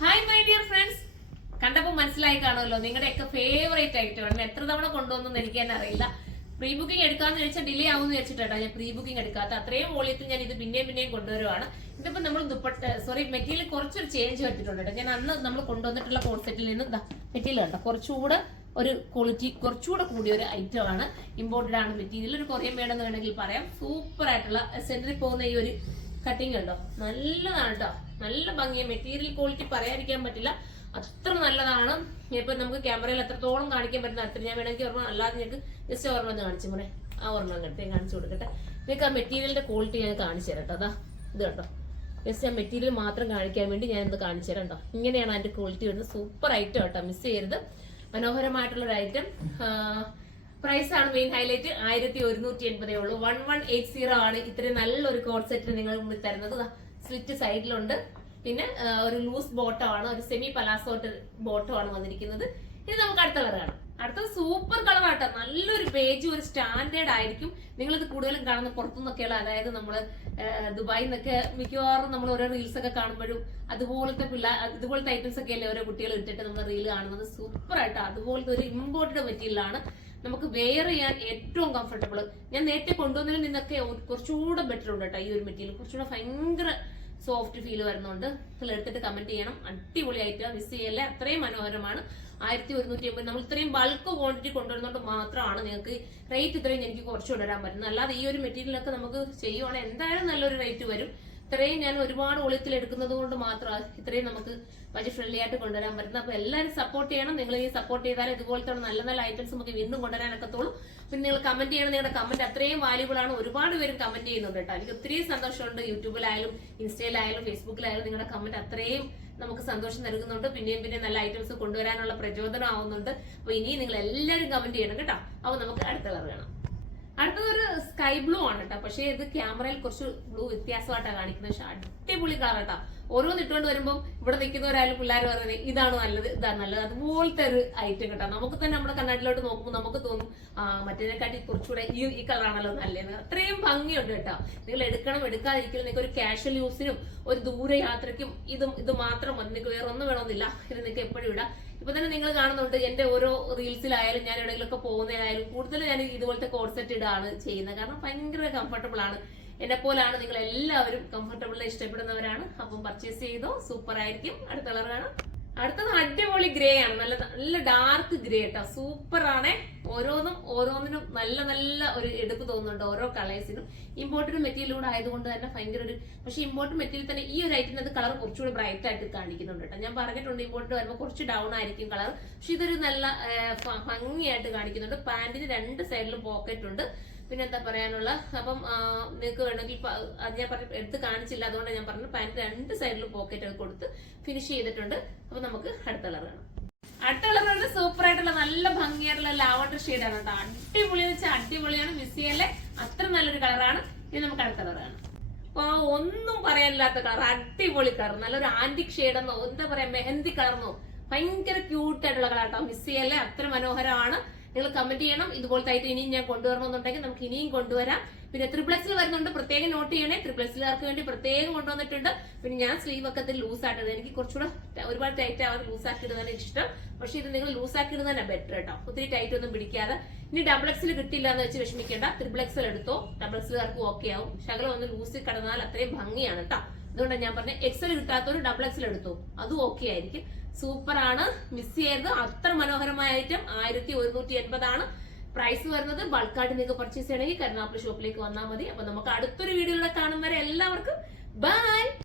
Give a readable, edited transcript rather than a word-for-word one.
Hi my dear friends, കണ്ടപ്പോൾ മനസ്സിലായി കാണുമല്ലോ നിങ്ങളുടെയൊക്കെ ഫേവറേറ്റ് ഐറ്റമാണ്. എത്ര തവണ കൊണ്ടുവന്നു എനിക്ക് തന്നെ അറിയില്ല. പ്രീ ബുക്കിംഗ് എടുക്കാന്ന് വെച്ചാൽ ഡിലേ ആവുമെന്ന് വെച്ചിട്ടാണ് ഞാൻ പ്രീ ബുക്കിംഗ് എടുക്കാത്ത. അത്രയും വോളിയത്തിൽ ഞാൻ ഇത് പിന്നെയും കൊണ്ടുവരുവാണ്. ഇതിപ്പോ നമ്മൾ മെറ്റീരിയൽ കുറച്ചൊരു ചേഞ്ച് വരുത്തിയിട്ടുണ്ട് കേട്ടോ. ഞാൻ അന്ന് നമ്മൾ കൊണ്ടുവന്നിട്ടുള്ള കോൺസെപ്റ്റിൽ നിന്ന് മെറ്റീരിയൽ കണ്ടോ കുറച്ചുകൂടെ ഒരു ക്വാളിറ്റി കുറച്ചുകൂടെ കൂടിയ ഒരു ഐറ്റം ആണ്. ഇമ്പോർട്ടഡ് ആണ് മെറ്റീരിയൽ. ഒരു കൊറിയൻ വേണമെന്ന് വേണമെങ്കിൽ പറയാം. സൂപ്പർ ആയിട്ടുള്ള സെന്ററിൽ പോകുന്ന ഈ ഒരു കട്ടിങ് ഉണ്ടോ, നല്ലതാണ് കേട്ടോ. നല്ല ഭംഗിയ മെറ്റീരിയൽ ക്വാളിറ്റി പറയാതിരിക്കാൻ പറ്റില്ല, അത്ര നല്ലതാണ്. ഇപ്പൊ നമുക്ക് ക്യാമറയിൽ എത്രത്തോളം കാണിക്കാൻ പറ്റുന്ന അത്ര ഞാൻ വേണമെങ്കിൽ ഓർമ്മ, അല്ലാതെ ഞങ്ങൾക്ക് ജസ്റ്റ് ഓർമ്മ ഒന്ന് കാണിച്ചു മോനെ. ആ ഓർമ്മ അങ്ങനത്തെ കാണിച്ചു കൊടുക്കട്ടെ. നിങ്ങൾക്ക് ആ മെറ്റീരിയലിന്റെ ക്വാളിറ്റി ഞാൻ കാണിച്ചു തരാം കേട്ടോ. അതാ ഇത് കേട്ടോ, ജസ്റ്റ് ആ മെറ്റീരിയൽ മാത്രം കാണിക്കാൻ വേണ്ടി ഞാൻ ഇത് കാണിച്ചു തരാം കേട്ടോ. ഇങ്ങനെയാണ് അതിന്റെ ക്വാളിറ്റി വരുന്നത്. സൂപ്പർ ഐറ്റം കേട്ടോ, മിസ് ചെയ്യരുത്. മനോഹരമായിട്ടുള്ള ഒരു ഐറ്റം. പ്രൈസ് ആണ് മെയിൻ ഹൈലൈറ്റ്. 1180 ഉള്ളൂ. 1180 ആണ് ഇത്രയും നല്ലൊരു കോഡ് സെറ്റ് നിങ്ങൾ മുന്നിൽ തരുന്നത്. സ്ലിറ്റ് സൈഡിലുണ്ട്. പിന്നെ ഒരു ലൂസ് ബോട്ടം ആണ്, ഒരു സെമി പലാസോട്ട് ബോട്ടം ആണ് വന്നിരിക്കുന്നത്. ഇത് നമുക്ക് അടുത്ത കളർ കാണാം. അടുത്തത് സൂപ്പർ കളർ ആട്ടോ, നല്ലൊരു ബേജ്, ഒരു സ്റ്റാൻഡേർഡ് ആയിരിക്കും. നിങ്ങളിത് കൂടുതലും കാണുന്ന പുറത്തുനിന്നൊക്കെയുള്ള, അതായത് നമ്മള് ദുബായിൽ നിന്നൊക്കെ മിക്കവാറും നമ്മൾ ഓരോ റീൽസ് ഒക്കെ കാണുമ്പോഴും ഇതുപോലത്തെ ഐറ്റംസ് ഒക്കെ അല്ലേ ഓരോ കുട്ടികൾ ഇട്ടിട്ട് നമ്മൾ റീൽ കാണുന്നത്. സൂപ്പർ ആട്ടോ, അതുപോലത്തെ ഒരു ഇമ്പോർട്ടഡ് മെറ്റീരിയൽ ആണ്. നമുക്ക് വെയർ ചെയ്യാൻ ഏറ്റവും കംഫർട്ടബിൾ. ഞാൻ നേരത്തെ കൊണ്ടുവന്നതിൽ നിന്നൊക്കെ കുറച്ചുകൂടെ ബെറ്റർ ഉണ്ട് കേട്ടോ. ഈ ഒരു മെറ്റീരിയൽ കുറച്ചുകൂടെ ഭയങ്കര സോഫ്റ്റ് ഫീൽ വരുന്നുണ്ട്. നിങ്ങൾ എടുത്തിട്ട് കമന്റ് ചെയ്യണം. അടിപൊളിയായിട്ട് മിസ് ചെയ്യല്ലേ, അത്രയും മനോഹരമാണ്. 1180. നമ്മൾ ഇത്രയും ബൾക്ക് ക്വാണ്ടിറ്റി കൊണ്ടുവരുന്നതുകൊണ്ട് മാത്രമാണ് നിങ്ങൾക്ക് റേറ്റ് ഇത്രയും എനിക്ക് കുറച്ച് കൊണ്ടുവരാൻ പറ്റുന്നത്. അല്ലാതെ ഈ ഒരു മെറ്റീരിയലൊക്കെ നമുക്ക് ചെയ്യുവാണെങ്കിൽ എന്തായാലും നല്ലൊരു റേറ്റ് വരും. ഇത്രയും ഞാൻ ഒരുപാട് ഒളിത്തിൽ എടുക്കുന്നത് കൊണ്ട് മാത്രമാണ് ഇത്രയും നമുക്ക് ബജറ്റ് ഫ്രണ്ട്ലി ആയിട്ട് കൊണ്ടുവരാൻ പറ്റുന്നത്. അപ്പൊ എല്ലാവരും സപ്പോർട്ട് ചെയ്യണം. നിങ്ങൾ ഈ സപ്പോർട്ട് ചെയ്താൽ ഇതുപോലത്തെ നല്ല നല്ല ഐറ്റംസ് നമുക്ക് വീണ്ടും കൊണ്ടുവരാനൊക്കത്തുള്ളൂ. പിന്നെ നിങ്ങൾ കമന്റ് ചെയ്യണം. നിങ്ങളുടെ കമന്റ് അത്രയും വാല്യൂബിൾ ആണ്. ഒരുപാട് പേരും കമന്റ് ചെയ്യുന്നുണ്ട് കേട്ടോ. എനിക്ക് ഒത്തിരി സന്തോഷമുണ്ട്. യൂട്യൂബിലായാലും ഇൻസ്റ്റയിലായാലും ഫേസ്ബുക്കിലായാലും നിങ്ങളുടെ കമന്റ് അത്രയും നമുക്ക് സന്തോഷം നൽകുന്നുണ്ട്. പിന്നെ നല്ല ഐറ്റംസ് കൊണ്ടുവരാനുള്ള പ്രചോദനം ആവുന്നുണ്ട്. അപ്പൊ ഇനിയും നിങ്ങൾ എല്ലാവരും കമന്റ് ചെയ്യണം കേട്ടോ. അപ്പൊ നമുക്ക് അടുത്ത കളർ കാണാം. അടുത്തതൊരു സ്കൈ ബ്ലൂ ആണ് കേട്ടോ. പക്ഷേ ഇത് ക്യാമറയിൽ കുറച്ച് ബ്ലൂ വ്യത്യാസമായിട്ടാണ് കാണിക്കുന്നത്. പക്ഷെ അടിപൊളി കളർ കേട്ടോ. ഓരോന്ന് ഇട്ടുകൊണ്ട് വരുമ്പോൾ ഇവിടെ നിൽക്കുന്നവരായാലും പിള്ളേർ പറയുന്നത് ഇതാണ് നല്ലത്, ഇതാണ് നല്ലത്. അതുപോലത്തെ ഒരു ഐറ്റം കേട്ടോ. നമുക്ക് തന്നെ നമ്മുടെ കണ്ണാടിലോട്ട് നോക്കുമ്പോൾ നമുക്ക് തോന്നും മറ്റേതിനെക്കാട്ടി കുറച്ചുകൂടെ ഈ കളറാണല്ലോ നല്ലത്. അത്രയും ഭംഗിയുണ്ട് കേട്ടോ. നിങ്ങൾ എടുക്കാതിരിക്കലും. നിങ്ങൾക്ക് ഒരു കാഷ്വൽ യൂസിനും ഒരു ദൂരയാത്രയ്ക്കും ഇത് മാത്രം മതി. നിങ്ങൾക്ക് വേറെ ഒന്നും വേണമെന്നില്ല. ഇത് നിങ്ങൾക്ക് എപ്പോഴും ഇടാം. ഇപ്പൊ തന്നെ നിങ്ങൾ കാണുന്നുണ്ട് എന്റെ ഓരോ റീൽസിലായാലും ഞാൻ എവിടെയെങ്കിലൊക്കെ പോകുന്നതിനായാലും കൂടുതൽ ഞാൻ ഇതുപോലത്തെ കോഡ് സെറ്റ് ഇടാണ് ചെയ്യുന്നത്. കാരണം ഭയങ്കര കംഫർട്ടബിൾ ആണ്. എന്നെ പോലാണ് നിങ്ങൾ എല്ലാവരും കംഫർട്ടബിൾ ഇഷ്ടപ്പെടുന്നവരാണ്. അപ്പം പർച്ചേസ് ചെയ്തോ, സൂപ്പർ ആയിരിക്കും. അടുത്ത കളർ കാണാം. അടുത്തത് അടിപൊളി ഗ്രേ ആണ്. നല്ല ഡാർക്ക് ഗ്രേ കേട്ടോ. സൂപ്പർ ആണ്. ഓരോന്നിനും നല്ല ഒരു എടുപ്പ് തോന്നുന്നുണ്ട്. ഓരോ കളേഴ്സിനും ഇമ്പോർട്ടഡ് മെറ്റീരിയൽ കൂടെ ആയതുകൊണ്ട് തന്നെ ഭയങ്കര ഒരു, പക്ഷെ ഇമ്പോർട്ടഡ് മെറ്റീരിയൽ തന്നെ ഈ ഒരു ഐറ്റത്തിനകത്ത് കളർ കുറച്ചുകൂടി ബ്രൈറ്റ് ആയിട്ട് കാണിക്കുന്നുണ്ട് കേട്ടോ. ഞാൻ പറഞ്ഞിട്ടുണ്ട് ഇമ്പോർട്ടഡ് വരുമ്പോൾ കുറച്ച് ഡൗൺ ആയിരിക്കും കളർ. പക്ഷെ ഇതൊരു നല്ല ഭംഗിയായിട്ട് കാണിക്കുന്നുണ്ട്. പാന്റിന് രണ്ട് സൈഡിലും പോക്കറ്റ് ഉണ്ട്. പിന്നെ എന്താ പറയാനുള്ള, അപ്പം നിങ്ങൾക്ക് വേണമെങ്കിൽ അത് ഞാൻ എടുത്ത് കാണിച്ചില്ല, അതുകൊണ്ട് ഞാൻ പറഞ്ഞു പാന്റ് രണ്ട് സൈഡിലും പോക്കറ്റ് ഒക്കെ കൊടുത്ത് ഫിനിഷ് ചെയ്തിട്ടുണ്ട്. അപ്പൊ നമുക്ക് അടുത്ത കളർ കാണാം. അടുത്ത കളർ സൂപ്പർ ആയിട്ടുള്ള നല്ല ഭംഗിയായിട്ടുള്ള ലാവണ്ടർ ഷെയ്ഡാണ് കേട്ടോ. അടിപൊളിയെന്ന് വെച്ചാൽ അടിപൊളിയാണ്. മിസ് ചെയ്യല്ലേ, അത്ര നല്ലൊരു കളറാണ്. ഇനി നമുക്ക് അടുത്ത കളർ കാണാം. അപ്പൊ ഒന്നും പറയാനില്ലാത്ത കളർ, അടിപൊളി കളർ. നല്ലൊരു ആന്റിക് ഷെയ്ഡെന്നോ എന്താ പറയാ മെഹന്തി കളർന്നോ ഭയങ്കര ക്യൂട്ടായിട്ടുള്ള കളർ കേട്ടോ. മിസ് ചെയ്യല്ലേ, അത്ര മനോഹരമാണ്. നിങ്ങൾ കമന്റ് ചെയ്യണം. ഇതുപോലത്തെ ആയിട്ട് ഇനിയും ഞാൻ കൊണ്ടുവരണമെന്നുണ്ടെങ്കിൽ നമുക്ക് ഇനിയും കൊണ്ടുവരാം. പിന്നെ ട്രിപ്ലക്സിൽ വരുന്നുണ്ട്, പ്രത്യേകം നോട്ട് ചെയ്യണേ. ട്രിപ്ലക്സിലാർക്ക് വേണ്ടി പ്രത്യേകം കൊണ്ടുവന്നിട്ടുണ്ട്. പിന്നെ ഞാൻ സ്ലീവ് ഒക്കെ ലൂസ് ആക്കിയത്, എനിക്ക് കുറച്ചുകൂടെ ഒരുപാട് ടൈറ്റ് ആവാതെ ലൂസ് ആക്കി ഇടുന്നതാണ് ഇഷ്ടം. പക്ഷെ ഇത് നിങ്ങൾ ലൂസ് ആക്കി ഇടുന്നതന്നെ ബെറ്റർ കേട്ടോ. ഒത്തിരി ടൈറ്റ് ഒന്നും പിടിക്കാതെ. ഇനി ഡബിൾ എക്സിൽ കിട്ടില്ല എന്ന് വെച്ച് വിഷമിക്കേണ്ട. ട്രിപ്ലക്സിൽ എടുത്തോ, ഡബിൾ എക്സിലാർക്ക് ഓക്കെ ആവും. ശകലം ഒന്ന് ലൂസിൽ കിടന്നാൽ അത്രയും ഭംഗിയാണ് കേട്ടോ. അതുകൊണ്ടാണ് ഞാൻ പറഞ്ഞത് എക്സൽ കിട്ടാത്തൊരു ഡബിൾ എക്സിൽ എടുത്തോ, അതും ഓക്കെ ആയിരിക്കും. സൂപ്പർ ആണ്, മിസ് ചെയ്യരുത്. അത്ര മനോഹരമായ ഐറ്റം. 1180 ആണ് പ്രൈസ് വരുന്നത്. ബൾക്കായിട്ട് നിങ്ങൾക്ക് പർച്ചേസ് ചെയ്യണമെങ്കിൽ കരുനാഗപ്പള്ളി ഷോപ്പിലേക്ക് വന്നാൽ മതി. അപ്പൊ നമുക്ക് അടുത്തൊരു വീഡിയോയിലൂടെ കാണും വരെ എല്ലാവർക്കും ബൈ.